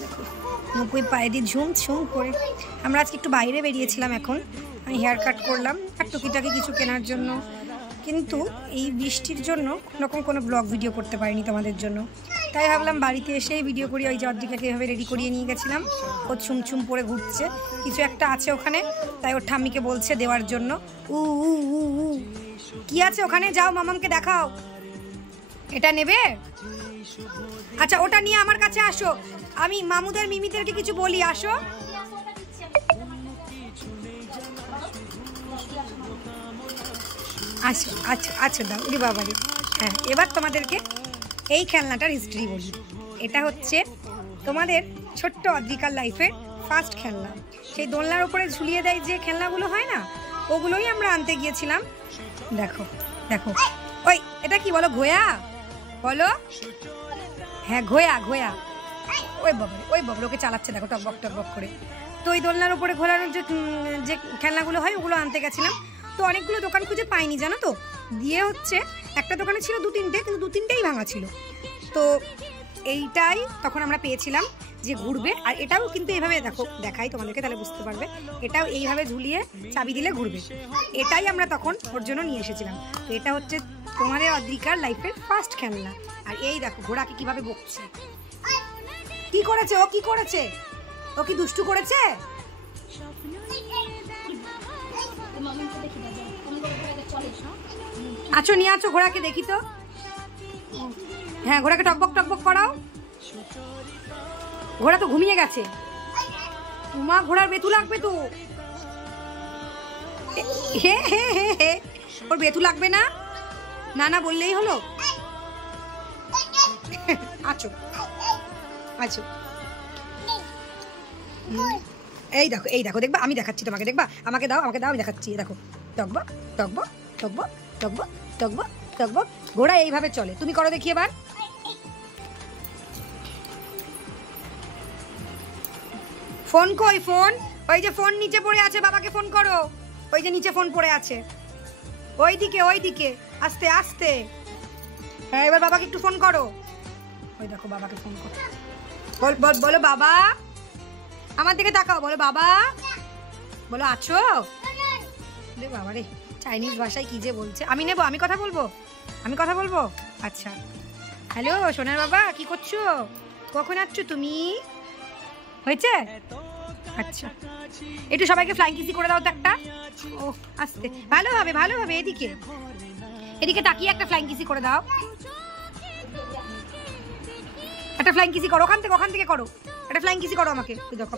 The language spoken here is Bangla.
দেখো নুপুই পায়ে দিয়ে ঝুম ঝুম করে। আমরা আজকে একটু বাইরে বেরিয়েছিলাম, এখন আমি হেয়ার কাট করলাম আর টুকিটাকি কিছু কেনার জন্য, কিন্তু এই বৃষ্টির জন্য কোনোরকম কোনো ব্লগ ভিডিও করতে পারিনি তোমাদের জন্য। তাই ভাবলাম বাড়িতে এসেই ভিডিও করি। ওই যে অদ্রিকাকে এভাবে রেডি করিয়ে নিয়ে গেছিলাম, ও ছুমছুম পরে ঘুরছে, কিছু একটা আছে ওখানে, তাই ওর ঠাম্মিকে বলছে দেওয়ার জন্য। উ উ উ উ কি আছে ওখানে, যাও মামামকে দেখাও। এটা নেবে? আচ্ছা ওটা নিয়ে আমার কাছে আসো, আমি মামুদের মিমিদেরকে কিছু বলি, আসো। আচ্ছা আচ্ছা আচ্ছা দাও রে বাবা রে। হ্যাঁ, এবার তোমাদেরকে এই খেলনাটার হিস্ট্রি বলি। এটা হচ্ছে তোমাদের ছোট্ট অদ্রিকার লাইফের ফার্স্ট খেলনা। সেই দোলনার ওপরে ঝুলিয়ে দেয় যে খেলনাগুলো হয় না, ওগুলোই আমরা আনতে গিয়েছিলাম। দেখো দেখো, ওই এটা কি বলো, ঘোয়া বলো? হ্যাঁ ঘোয়া ঘোয়া। ওই বাবা ওকে চালাচ্ছে দেখো টকবক টকবক করে। তো ওই দোলনার উপরে ঘোরানোর যে খেলনাগুলো হয় ওগুলো আনতে গেছিলাম। তো অনেকগুলো দোকান খুঁজে পাইনি জানো তো, দিয়ে হচ্ছে একটা দোকানে ছিল 2-3টে, কিন্তু 2-3টেই ভাঙা ছিল। তো এইটাই তখন আমরা পেয়েছিলাম যে ঘুরবে, আর এটাও কিন্তু এইভাবে দেখো, দেখাই তোমাদেরকে তাহলে বুঝতে পারবে। এটাও এইভাবে ঝুলিয়ে চাবি দিলে ঘুরবে, এটাই আমরা তখন ওর জন্য নিয়ে এসেছিলাম। তো এটা হচ্ছে তোমাদের অদ্রিকার লাইফের ফার্স্ট খেলনা। আর এই দেখো ঘোড়াকে কিভাবে বকছে। কি করেছে ও, কি করেছে ও, কি দুষ্টু করেছে? আছো নিয়ে আছো ঘোড়াকে, দেখি তো। হ্যাঁ ঘোড়াকে টকবক টকবক করাও। ঘোড়া তো ঘুমিয়ে গেছে। মা ঘোড়ার বেতু লাগবে তো। হে হে হে হে, ওর বেতু লাগবে না? না না বললেই হলো। আছো আছো, এই দেখো এই দেখো, দেখবা আমি দেখাচ্ছি তোমাকে, দেখবা আমাকে দাও আমাকে দাও, আমি দেখাচ্ছি। দেখো টকবক টকবক টকবক টকবক টকবক টকবক, ঘোড়া এইভাবে চলে। তুমি করো দেখি এবার। ফোন কই ফোন? ওই যে ফোন নিচে পড়ে আছে, বাবাকে ফোন করো। ওই যে নিচে ফোন পড়ে আছে, ওইদিকে ওইদিকে, আস্তে আস্তে। হ্যাঁ এবার বাবাকে একটু ফোন করো। ওই দেখো বাবাকে ফোন করো, বলো বাবা, আমার দিকে তাকাও, বলো বাবা, বলো আছো। বাবা রে, চাইনিজ ভাষায় কি যে বলছে। আমি নেবো, আমি কথা বলবো, আমি কথা বলবো। আচ্ছা হ্যালো সোনার বাবা, কি করছো? কখন আসছো তুমি? হয়েছে? আচ্ছা একটু সবাইকে ফ্লাইং কিসি করে দাও তো একটা। ও আস্তে, ভালোভাবে ভালোভাবে, এদিকে এদিকে তাকিয়ে একটা ফ্লাইং কিসি করে দাও। একটা ফ্লাইং কিসি করো, ওখান থেকে করো, একটা ফ্লাইং কিসি করো আমাকে। দেখো